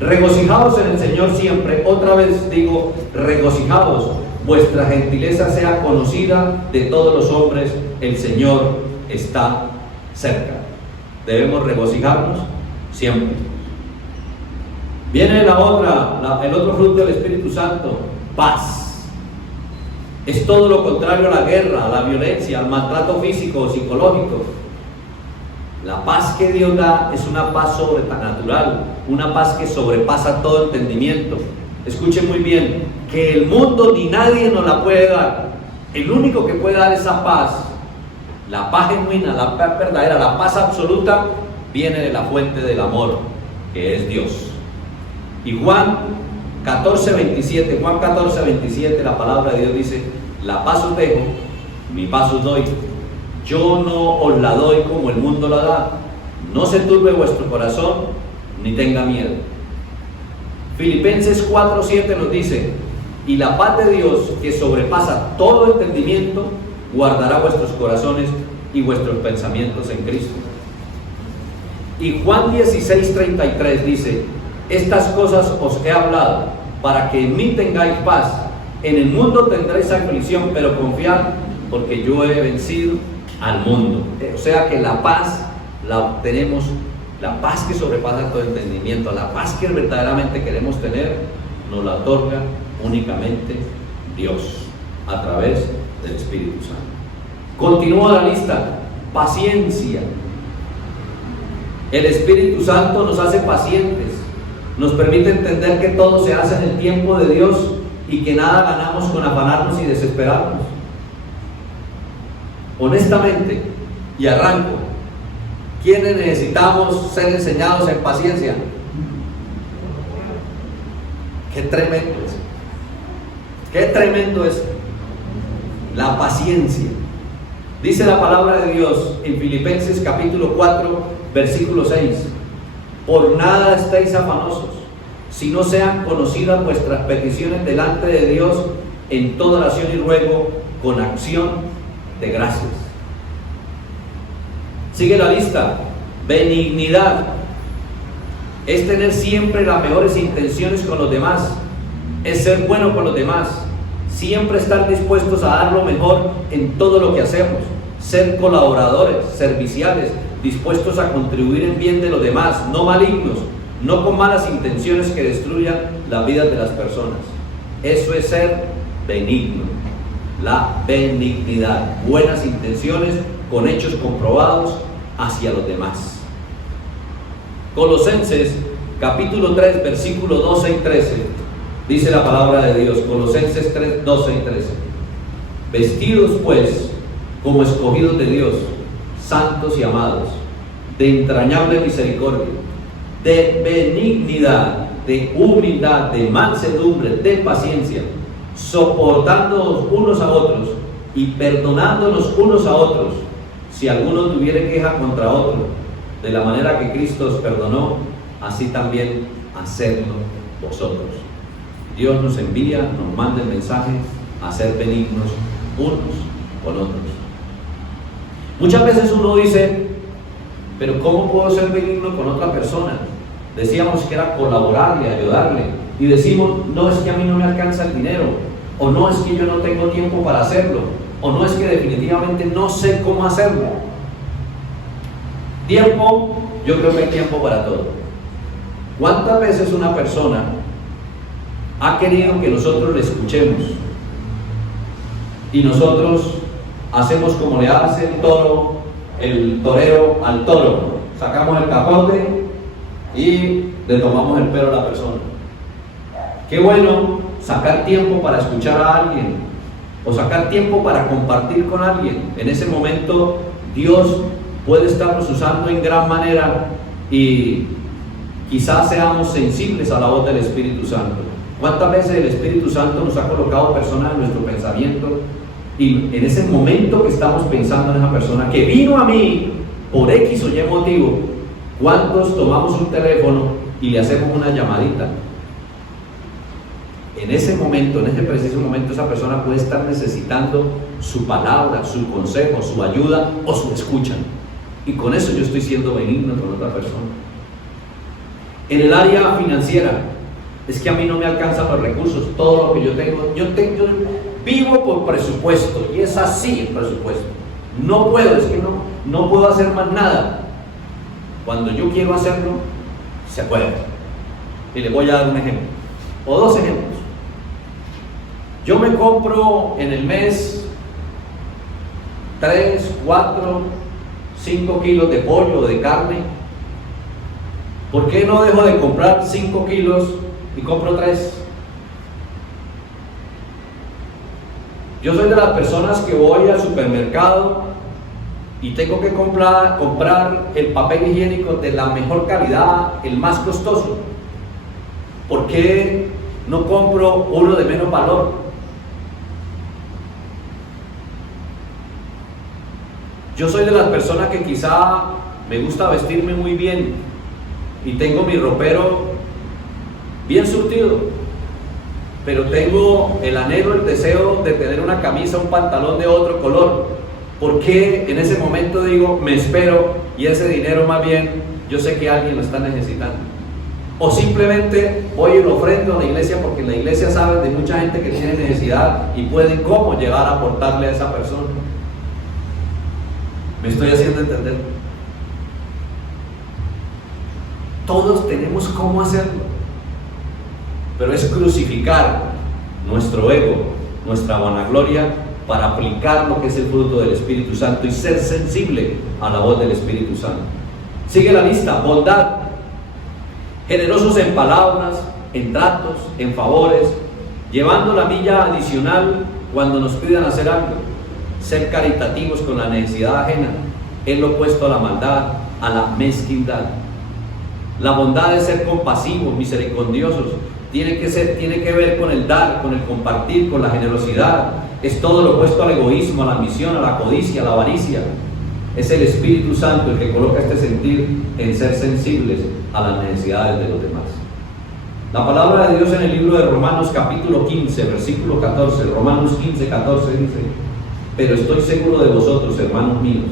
Regocijaos en el Señor siempre. Otra vez digo, regocijaos. Vuestra gentileza sea conocida de todos los hombres. El Señor está cerca. Debemos regocijarnos siempre. Viene el otro fruto del Espíritu Santo, paz. Es todo lo contrario a la guerra, a la violencia, al maltrato físico o psicológico. La paz que Dios da es una paz sobrenatural, una paz que sobrepasa todo entendimiento. Escuchen muy bien, que el mundo ni nadie nos la puede dar. El único que puede dar esa paz, la paz genuina, la paz verdadera, la paz absoluta, viene de la fuente del amor, que es Dios. Y Juan 14:27, la palabra de Dios dice: la paz os dejo, mi paz os doy. Yo no os la doy como el mundo la da. No se turbe vuestro corazón, ni tenga miedo. Filipenses 4:7 nos dice: y la paz de Dios, que sobrepasa todo entendimiento, guardará vuestros corazones y vuestros pensamientos en Cristo. Y Juan 16:33 dice: estas cosas os he hablado, para que en mí tengáis paz. En el mundo tendréis aflicción, pero confiad, porque yo he vencido al mundo. O sea que la paz la obtenemos, la paz que sobrepasa todo entendimiento, la paz que verdaderamente queremos tener, nos la otorga únicamente Dios, a través del Espíritu Santo. Continúa la lista: paciencia. El Espíritu Santo nos hace pacientes, nos permite entender que todo se hace en el tiempo de Dios y que nada ganamos con afanarnos y desesperarnos. Honestamente, y arranco, ¿quiénes necesitamos ser enseñados en paciencia? Qué tremendo es. Qué tremendo es la paciencia. Dice la palabra de Dios en Filipenses capítulo 4, versículo 6: por nada estéis afanosos, si no sean conocidas vuestras peticiones delante de Dios en toda oración y ruego con acción de gracias. Sigue la lista: benignidad. Es tener siempre las mejores intenciones con los demás, es ser bueno con los demás, siempre estar dispuestos a dar lo mejor en todo lo que hacemos, ser colaboradores, serviciales, dispuestos a contribuir en bien de los demás, no malignos, no con malas intenciones que destruyan las vidas de las personas. Eso es ser benigno. La benignidad, buenas intenciones con hechos comprobados hacia los demás. Colosenses capítulo 3, versículos 12 y 13, dice la palabra de Dios. Colosenses 3, 12 y 13: vestidos pues como escogidos de Dios, santos y amados, de entrañable misericordia, de benignidad, de humildad, de mansedumbre, de paciencia, soportándonos unos a otros y perdonándonos unos a otros, si alguno tuviera queja contra otro, de la manera que Cristo os perdonó, así también hacedlo vosotros. Dios nos envía, nos manda el mensaje a ser benignos unos con otros. Muchas veces uno dice: pero ¿cómo puedo ser benigno con otra persona? Decíamos que era colaborarle, ayudarle, y decimos: no, es que a mí no me alcanza el dinero, o no, es que yo no tengo tiempo para hacerlo, o no, es que definitivamente no sé cómo hacerlo. Tiempo, yo creo que hay tiempo para todo. ¿Cuántas veces una persona ha querido que nosotros le escuchemos y nosotros hacemos como le hace el torero al toro? Sacamos el capote y le tomamos el pelo a la persona. Qué bueno sacar tiempo para escuchar a alguien, o sacar tiempo para compartir con alguien. En ese momento Dios puede estarnos usando en gran manera y quizás seamos sensibles a la voz del Espíritu Santo. ¿Cuántas veces el Espíritu Santo nos ha colocado personas en nuestro pensamiento y en ese momento que estamos pensando en esa persona que vino a mí por X o Y motivo, cuántos tomamos un teléfono y le hacemos una llamadita? En ese momento, en ese preciso momento, esa persona puede estar necesitando su palabra, su consejo, su ayuda o su escucha, y con eso yo estoy siendo benigno con otra persona. En el área financiera, es que a mí no me alcanzan los recursos, todo lo que yo vivo por presupuesto, y es así el presupuesto. No puedo, es que no puedo hacer más nada. Cuando yo quiero hacerlo, se puede. Y le voy a dar un ejemplo, o dos ejemplos. Yo me compro en el mes 3, 4, 5 kilos de pollo o de carne. ¿Por qué no dejo de comprar 5 kilos y compro 3? Yo soy de las personas que voy al supermercado y tengo que comprar el papel higiénico de la mejor calidad, el más costoso. ¿Por qué no compro uno de menos valor? Yo soy de las personas que quizá me gusta vestirme muy bien y tengo mi ropero bien surtido, pero tengo el anhelo, el deseo de tener una camisa, un pantalón de otro color. ¿Por qué en ese momento digo, me espero y ese dinero más bien yo sé que alguien lo está necesitando? O simplemente voy y lo ofrendo a la iglesia porque la iglesia sabe de mucha gente que tiene necesidad y pueden cómo llegar a aportarle a esa persona. ¿Me estoy haciendo entender? Todos tenemos cómo hacerlo, pero es crucificar nuestro ego, nuestra vanagloria, para aplicar lo que es el fruto del Espíritu Santo y ser sensible a la voz del Espíritu Santo. Sigue la lista: bondad, generosos en palabras, en tratos, en favores, llevando la milla adicional cuando nos pidan hacer algo, ser caritativos con la necesidad ajena, es lo opuesto a la maldad, a la mezquindad. La bondad es ser compasivos, misericordiosos, tiene que ver con el dar, con el compartir, con la generosidad. Es todo lo opuesto al egoísmo, a la ambición, a la codicia, a la avaricia. Es el Espíritu Santo el que coloca este sentir en ser sensibles a las necesidades de los demás. La palabra de Dios en el libro de Romanos capítulo 15, versículo 14, Romanos 15, 14 dice: pero estoy seguro de vosotros, hermanos míos,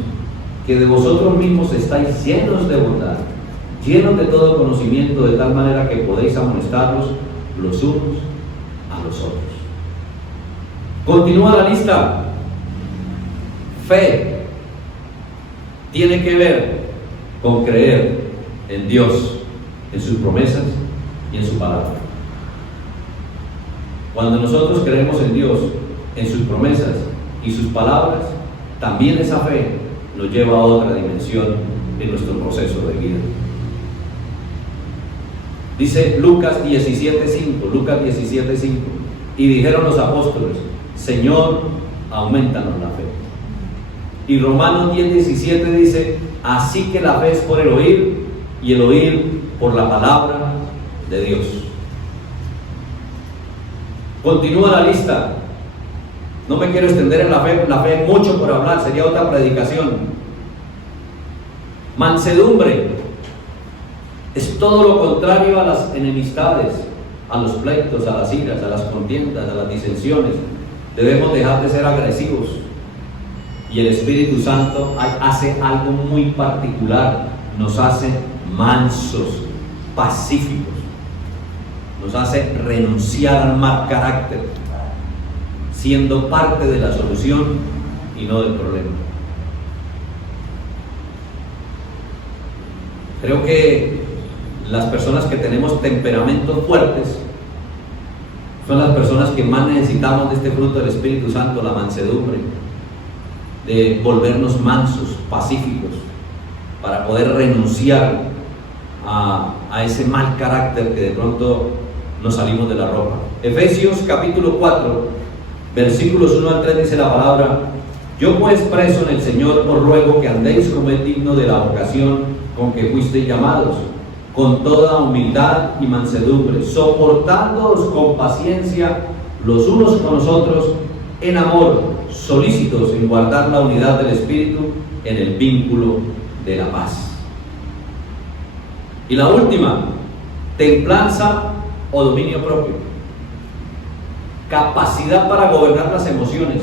que de vosotros mismos estáis llenos de bondad, llenos de todo conocimiento, de tal manera que podéis amonestarlos los unos a los otros. Continúa la lista. Fe tiene que ver con creer en Dios, en sus promesas y en su palabra. Cuando nosotros creemos en Dios, en sus promesas y sus palabras, también esa fe nos lleva a otra dimensión en nuestro proceso de vida. Dice Lucas 17:5, y dijeron los apóstoles: Señor, aumentanos la fe. Y Romanos 10:17 dice: así que la fe es por el oír, y el oír por la palabra de Dios. Continúa la lista. No me quiero extender en la fe es mucho por hablar, sería otra predicación. Mansedumbre es todo lo contrario a las enemistades, a los pleitos, a las iras, a las contiendas, a las disensiones. Debemos dejar de ser agresivos. Y el Espíritu Santo hace algo muy particular, nos hace mansos, pacíficos, nos hace renunciar al mal carácter, siendo parte de la solución y no del problema. Creo que las personas que tenemos temperamentos fuertes son las personas que más necesitamos de este fruto del Espíritu Santo, la mansedumbre, de volvernos mansos, pacíficos, para poder renunciar a ese mal carácter que de pronto nos salimos de la ropa. Efesios capítulo 4, versículos 1 al 3 dice la palabra: yo pues preso en el Señor os ruego que andéis como es digno de la vocación con que fuisteis llamados, con toda humildad y mansedumbre, soportándoos con paciencia los unos con los otros en amor, solícitos en guardar la unidad del Espíritu en el vínculo de la paz. Y la última, templanza o dominio propio. Capacidad para gobernar las emociones.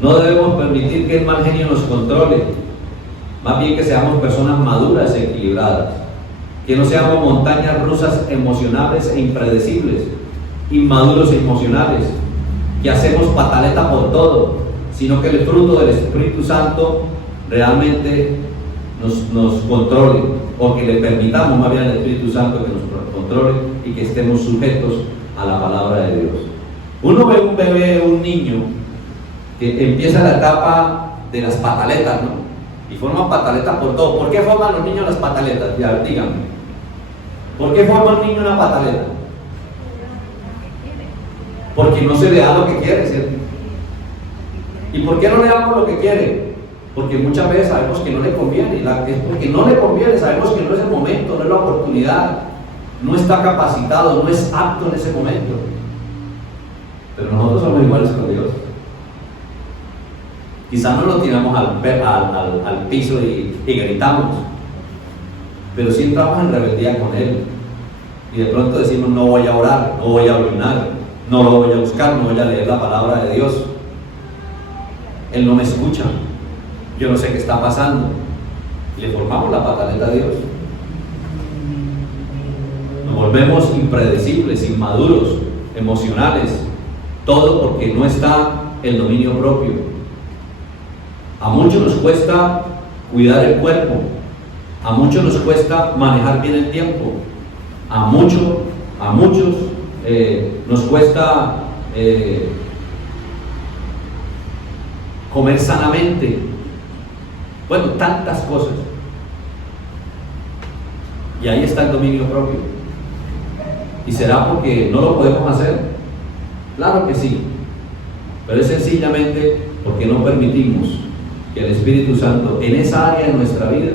No debemos permitir que el mal genio nos controle, más bien que seamos personas maduras y equilibradas. que no seamos montañas rusas emocionales e impredecibles, inmaduros e emocionales, que hacemos pataleta por todo, sino que el fruto del Espíritu Santo realmente nos controle, o que le permitamos más bien al Espíritu Santo que nos controle y que estemos sujetos a la palabra de Dios. Uno ve un bebé, un niño, que empieza la etapa de las pataletas, ¿no? Y forman pataletas por todo. ¿Por qué forman los niños las pataletas? Ya, díganme. ¿Por qué forma un niño una pataleta? Porque no se le da lo que quiere, ¿cierto? ¿Y por qué no le damos lo que quiere? Porque muchas veces sabemos que no le conviene. Es porque no le conviene, sabemos que no es el momento, no es la oportunidad, no está capacitado, no es apto en ese momento. Pero nosotros somos iguales con Dios. Quizás no lo tiramos al piso y gritamos, pero sí entramos en rebeldía con Él. Y de pronto decimos: no voy a orar, no voy a ayunar, no lo voy a buscar, no voy a leer la palabra de Dios. Él no me escucha, yo no sé qué está pasando. Y le formamos la pataleta a Dios. Nos volvemos impredecibles, inmaduros, emocionales, todo porque no está el dominio propio. A muchos nos cuesta cuidar el cuerpo, a muchos nos cuesta manejar bien el tiempo, a muchos nos cuesta comer sanamente. Bueno, tantas cosas. Y ahí está el dominio propio. ¿Y será porque no lo podemos hacer? Claro que sí, pero es sencillamente porque no permitimos que el Espíritu Santo en esa área de nuestra vida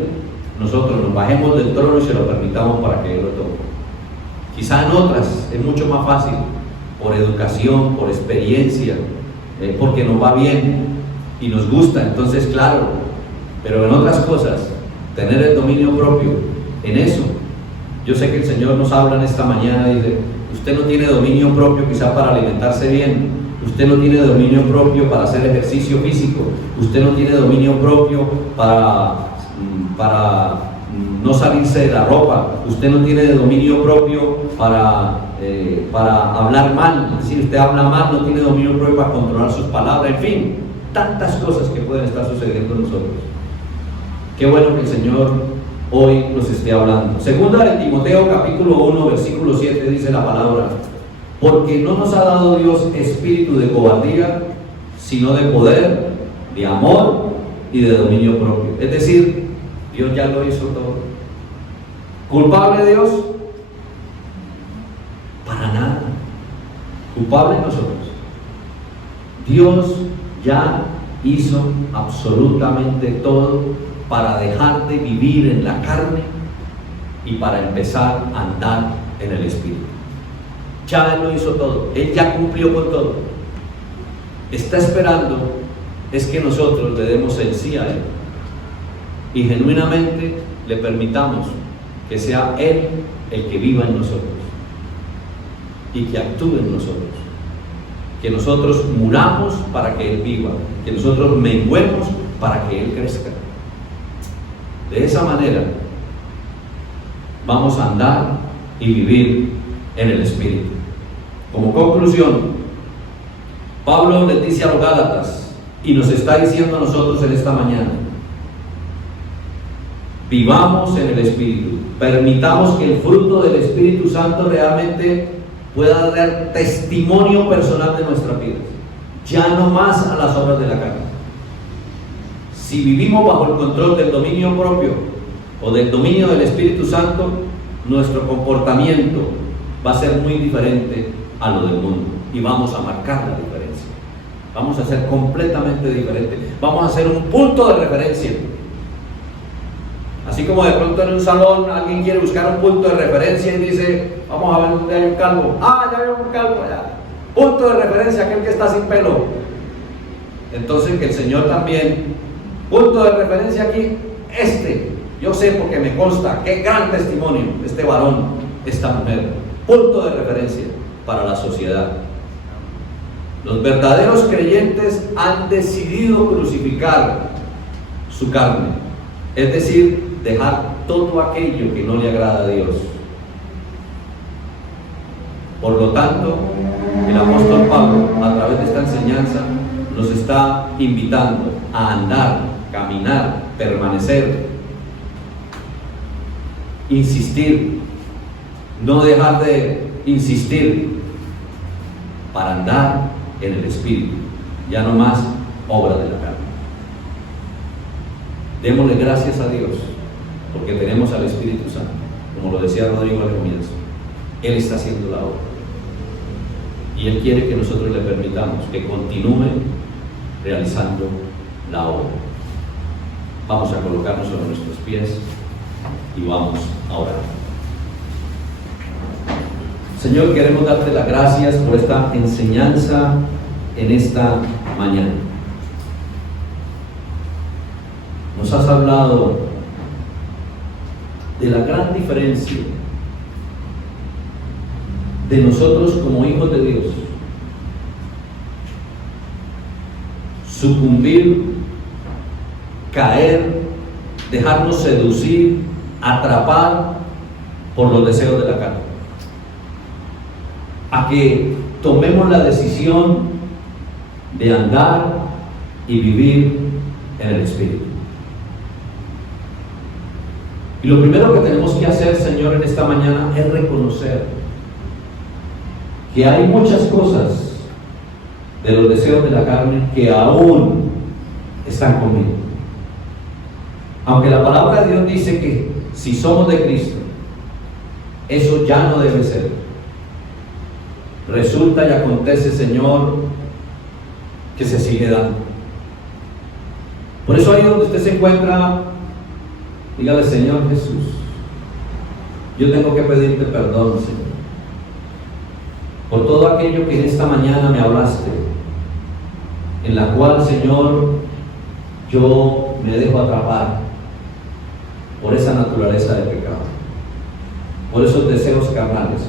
nosotros nos bajemos del trono y se lo permitamos para que Él lo tome. Quizá en otras es mucho más fácil, por educación, por experiencia, porque nos va bien y nos gusta, entonces claro, pero en otras cosas, tener el dominio propio, en eso, yo sé que el Señor nos habla en esta mañana y dice: usted no tiene dominio propio quizá para alimentarse bien, usted no tiene dominio propio para hacer ejercicio físico, usted no tiene dominio propio para no salirse de la ropa, usted no tiene dominio propio para hablar mal, es decir, usted habla mal, no tiene dominio propio para controlar sus palabras, en fin, tantas cosas que pueden estar sucediendo en nosotros. Qué bueno que el Señor hoy nos esté hablando. Segunda de Timoteo capítulo 1 versículo 7 dice la palabra: porque no nos ha dado Dios espíritu de cobardía, sino de poder, de amor y de dominio propio. Es decir, Dios ya lo hizo todo. ¿Culpable Dios? Para nada. ¿Culpable nosotros? Dios ya hizo absolutamente todo para dejar de vivir en la carne y para empezar a andar en el Espíritu. Ya Él lo hizo todo, Él ya cumplió con todo. Está esperando es que nosotros le demos el sí a Él y genuinamente le permitamos que sea Él el que viva en nosotros y que actúe en nosotros, que nosotros muramos para que Él viva, que nosotros menguemos para que Él crezca. De esa manera vamos a andar y vivir en el Espíritu. Como conclusión, Pablo les dice a los Gálatas y nos está diciendo a nosotros en esta mañana: vivamos en el Espíritu, permitamos que el fruto del Espíritu Santo realmente pueda dar testimonio personal de nuestras vidas, ya no más a las obras de la carne. Si vivimos bajo el control del dominio propio o del dominio del Espíritu Santo, nuestro comportamiento va a ser muy diferente a lo del mundo y vamos a marcar la diferencia. Vamos a ser completamente diferentes. Vamos a ser un punto de referencia. Así como de pronto en un salón alguien quiere buscar un punto de referencia y dice: vamos a ver dónde hay un calvo. Ah, ya veo un calvo allá. Punto de referencia, aquel que está sin pelo. Entonces que el Señor también, punto de referencia aquí, yo sé porque me consta, qué gran testimonio este varón, esta mujer, punto de referencia para la sociedad. Los verdaderos creyentes han decidido crucificar su carne, es decir, dejar todo aquello que no le agrada a Dios. Por lo tanto, el apóstol Pablo, a través de esta enseñanza, nos está invitando a andar, caminar, permanecer, insistir, no dejar de insistir para andar en el Espíritu, ya no más obra de la carne. Démosle gracias a Dios porque tenemos al Espíritu Santo, como lo decía Rodrigo al comienzo. Él está haciendo la obra y Él quiere que nosotros le permitamos que continúe realizando la obra. Vamos a colocarnos sobre nuestros pies y vamos a orar. Señor, queremos darte las gracias por esta enseñanza en esta mañana. Nos has hablado de la gran diferencia de nosotros como hijos de Dios. Sucumbir, caer, dejarnos seducir, atrapar por los deseos de la carne. A que tomemos la decisión de andar y vivir en el Espíritu. Y lo primero que tenemos que hacer, Señor, en esta mañana es reconocer que hay muchas cosas de los deseos de la carne que aún están conmigo. Aunque la palabra de Dios dice que si somos de Cristo, eso ya no debe ser. Resulta y acontece, Señor, que se sigue dando. Por eso ahí donde usted se encuentra, dígale: Señor Jesús, yo tengo que pedirte perdón, Señor, por todo aquello que en esta mañana me hablaste, en la cual, Señor, yo me dejo atrapar por esa naturaleza de pecado, por esos deseos carnales,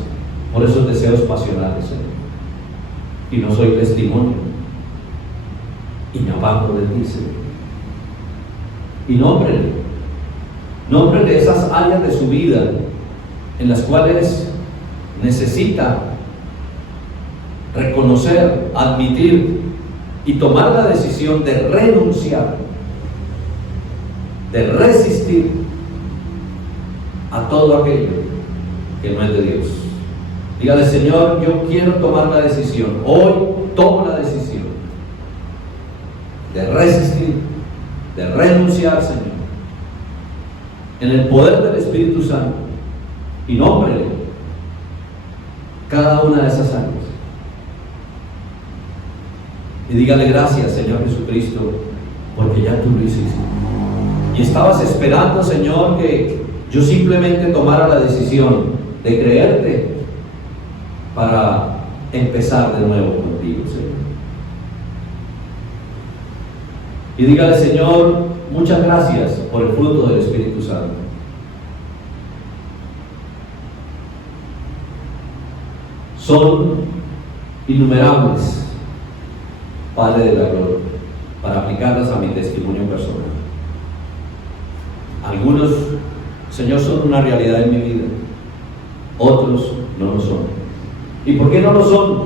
por esos deseos pasionales, Señor. Y no soy testimonio, y me aparto de ti, Señor. Y nómbrele esas áreas de su vida en las cuales necesita reconocer, admitir y tomar la decisión de renunciar, de resistir a todo aquello que no es de Dios. Dígale: Señor, yo quiero tomar la decisión, hoy tomo la decisión de resistir, de renunciar, Señor, en el poder del Espíritu Santo, y nómbrele cada una de esas áreas. Y dígale: gracias, Señor Jesucristo, porque ya tú lo hiciste. Y estabas esperando, Señor, que yo simplemente tomara la decisión de creerte para empezar de nuevo contigo, Señor. Y dígale: Señor, muchas gracias por el fruto del Espíritu Santo. Son innumerables, Padre de la gloria, para aplicarlas a mi testimonio personal. Algunos, Señor, son una realidad en mi vida, otros no lo son. ¿Y por qué no lo son?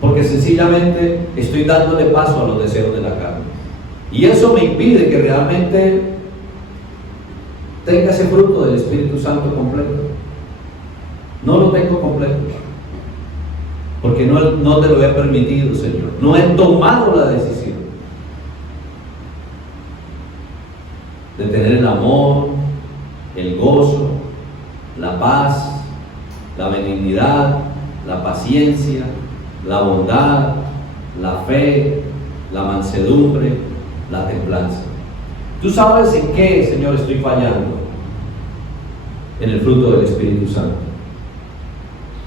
Porque sencillamente estoy dándole paso a los deseos de la carne. Y eso me impide que realmente tenga ese fruto del Espíritu Santo completo. No lo tengo completo, porque no te lo he permitido, Señor. No he tomado la decisión de tener el amor, el gozo, la paz, la benignidad, la paciencia, la bondad, la fe, la mansedumbre, la templanza. Tú sabes en qué, Señor, estoy fallando: en el fruto del Espíritu Santo.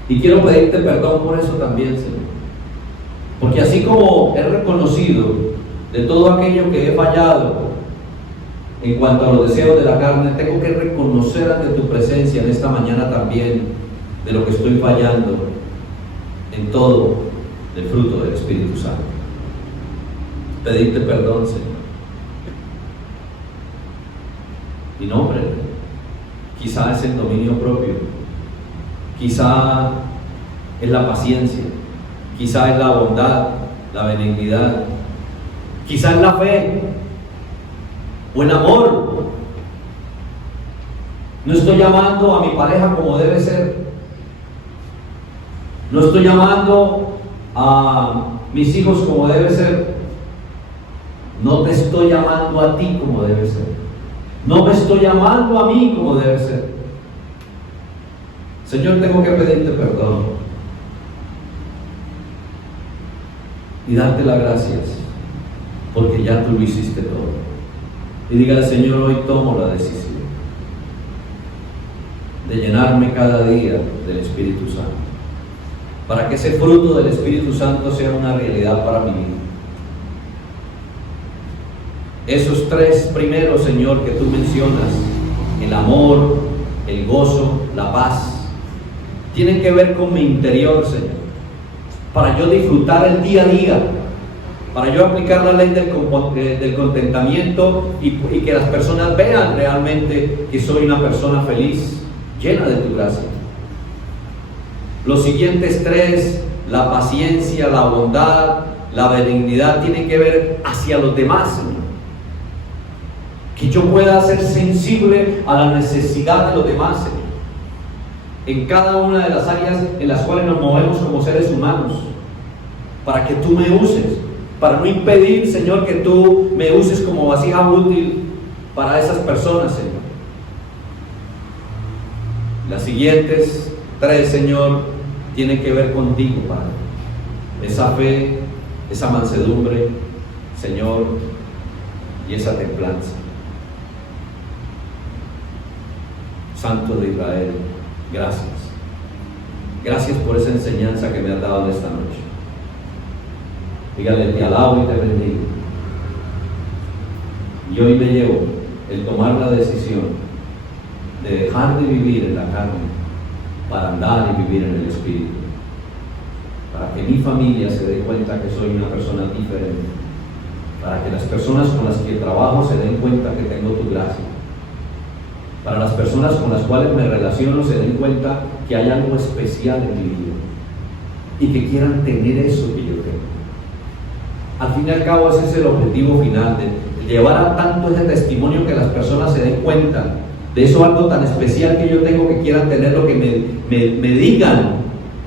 Y quiero pedirte perdón por eso también, Señor, porque así como he reconocido de todo aquello que he fallado en cuanto a los deseos de la carne, tengo que reconocer ante tu presencia en esta mañana también de lo que estoy fallando en todo el fruto del Espíritu Santo. Pedirte perdón, Señor, y nómbrele Quizá es el dominio propio, quizá es la paciencia, quizá es la bondad, la benignidad, quizá es la fe o el amor. No estoy llamando a mi pareja como debe ser, no estoy llamando a mis hijos como debe ser, no te estoy llamando a ti como debe ser. No me estoy llamando a mí como debe ser. Señor, tengo que pedirte perdón y darte las gracias porque ya tú lo hiciste todo. Y diga al Señor, hoy tomo la decisión de llenarme cada día del Espíritu Santo, para que ese fruto del Espíritu Santo sea una realidad para mi vida. Esos tres primeros, Señor, que tú mencionas, el amor, el gozo, la paz, tienen que ver con mi interior, Señor, para yo disfrutar el día a día, para yo aplicar la ley del contentamiento y que las personas vean realmente que soy una persona feliz, llena de tu gracia. Los siguientes tres, la paciencia, la bondad, la benignidad, tienen que ver hacia los demás, Señor. Que yo pueda ser sensible a la necesidad de los demás, Señor, en cada una de las áreas en las cuales nos movemos como seres humanos, para que tú me uses, para no impedir, Señor, que tú me uses como vasija útil para esas personas, Señor. Las siguientes tres, Señor, tienen que ver contigo, Padre. Esa fe, esa mansedumbre, Señor, y esa templanza. Santo de Israel, gracias. Gracias por esa enseñanza que me has dado esta noche. Dígale, te alabo y te bendigo. Y hoy me llevo el tomar la decisión de dejar de vivir en la carne para andar y vivir en el Espíritu. Para que mi familia se dé cuenta que soy una persona diferente. Para que las personas con las que trabajo se den cuenta que tengo tu gracia. Para las personas con las cuales me relaciono se den cuenta que hay algo especial en mi vida y que quieran tener eso que yo tengo. Al fin y al cabo ese es el objetivo final, de llevar a tanto ese testimonio que las personas se den cuenta de eso, algo tan especial que yo tengo, que quieran tener lo que me digan,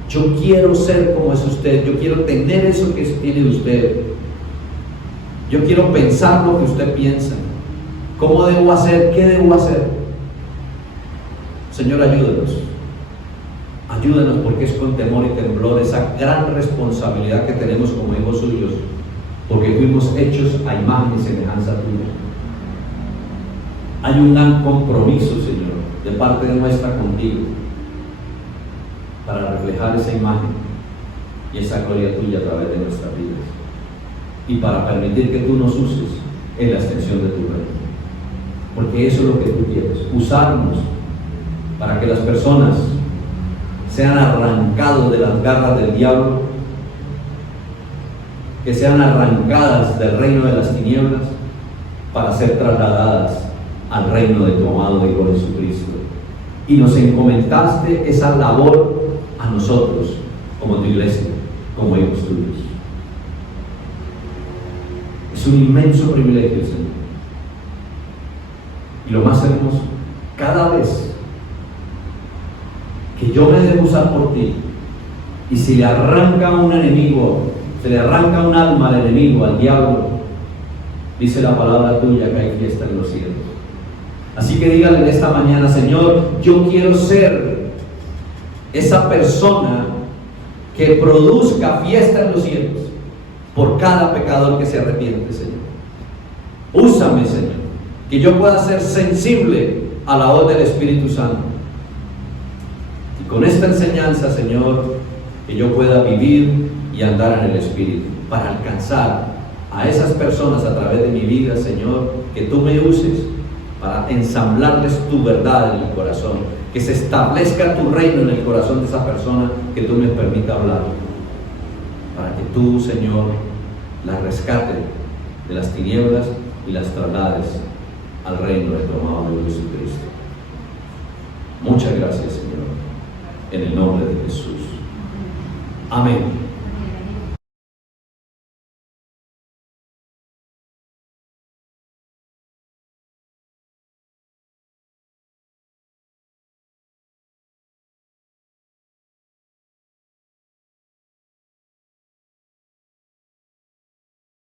yo quiero ser como es usted, yo quiero tener eso que tiene usted, yo quiero pensar lo que usted piensa, cómo debo hacer, qué debo hacer. Señor, ayúdenos porque es con temor y temblor esa gran responsabilidad que tenemos como hijos suyos, porque fuimos hechos a imagen y semejanza tuya. Hay un gran compromiso, Señor, de parte nuestra contigo, para reflejar esa imagen y esa gloria tuya a través de nuestras vidas, y para permitir que tú nos uses en la extensión de tu reino, porque eso es lo que tú quieres, usarnos para que las personas sean arrancados de las garras del diablo, que sean arrancadas del reino de las tinieblas para ser trasladadas al reino de tu amado Hijo Jesucristo. Y nos encomendaste esa labor a nosotros como tu iglesia, como hijos tuyos. Es un inmenso privilegio, Señor. Y lo más hermoso, cada vez que yo me dejo usar por ti, y si le arranca un enemigo, se le arranca un alma al enemigo, al diablo, dice la palabra tuya que hay fiesta en los cielos. Así que dígale en esta mañana, Señor, yo quiero ser esa persona que produzca fiesta en los cielos por cada pecador que se arrepiente, Señor. Úsame, Señor, que yo pueda ser sensible a la voz del Espíritu Santo. Y con esta enseñanza, Señor, que yo pueda vivir y andar en el Espíritu para alcanzar a esas personas a través de mi vida, Señor, que tú me uses para ensamblarles tu verdad en el corazón, que se establezca tu reino en el corazón de esa persona que tú me permitas hablar, para que tú, Señor, la rescate de las tinieblas y las traslades al reino de tu amado Jesucristo. Muchas gracias, Señor, en el nombre de Jesús. Amén.